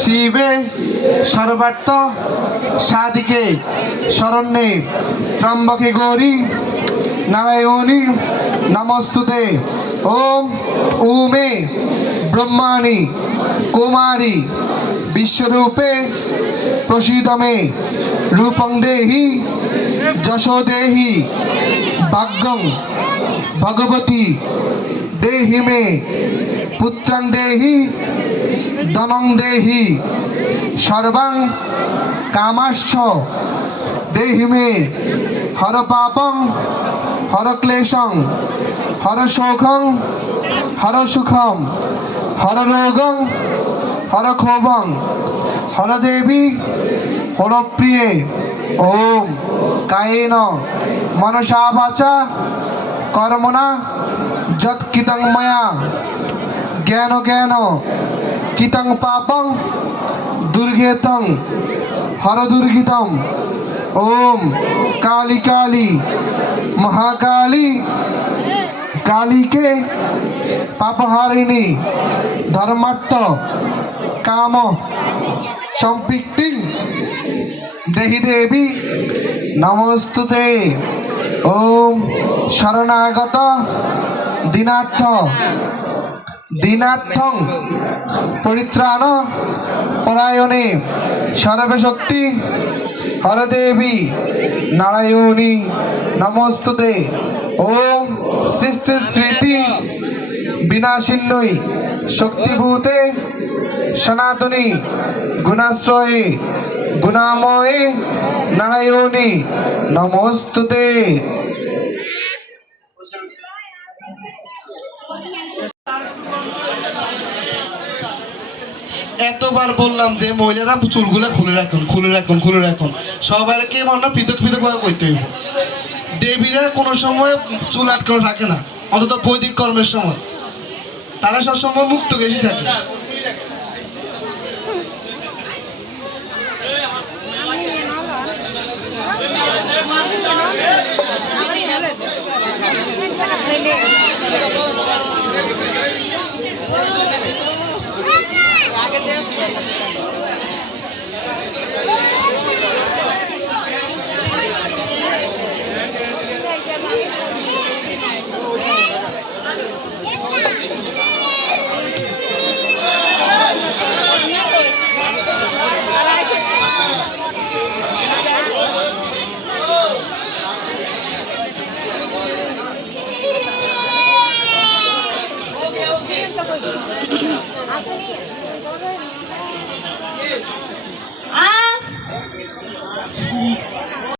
শিবে সর্বার্থ সাধিকে শরণ্যে ত্রম্বকে গৌরী নারায়ণী নমস্তুতে। ওম উমে ব্রহ্মাণি কুমারী বিশ্বরূপে প্রসীদ মে। রূপং দেহি যশো দেহি ভাগ্যং ভগবতী দেহি মে। পুত্রং দেহি ধনং দেহি সর্বাং কামাশ্চ দেহি মে। হর পাপং হর ক্লেশং হর শোকং হর সুখম হর রোগং হর ক্ষোভং হর দেবী হর প্রিয়ে। ওম কায়েন মনসা বাচা কর্মণা যৎ কৃতং ময়া জ্ঞান জ্ঞান কৃতং পাপং দুর্গেতং হর দুর্গিতম। ওম কালী কালী মহাকালী কালীকে পাপহারিণী ধর্মার্থ কাম সম্পৃক্তি দেহি দেবী নমস্তুতে। ওম শরণাগত দীনার্থ দীনার্থং পরিত্রাণ পরায়ণে সর্বশক্তি হরদেবী নারায়ণী নমস্তুতে। ওম সৃষ্টি স্মৃতি বিনাশিন্নই শক্তিভূতে সনাতনী গুণাশ্রয়ে গুণাময়ে নারায়ণী নমস্তুতে। এতবার বললাম যে মহিলারা চুলগুলা খুলে রাখুন খুলে রাখুন খুলে রাখুন। সবাই কে মনে পৃথক পৃথক ভাবে কইতে হইব। দেবীরা কোনো সময় চুল আটকানো থাকে না, অন্তত বৈদিক কর্মের সময় তারা সবসময় মুক্ত গেছি থাকে। Yes.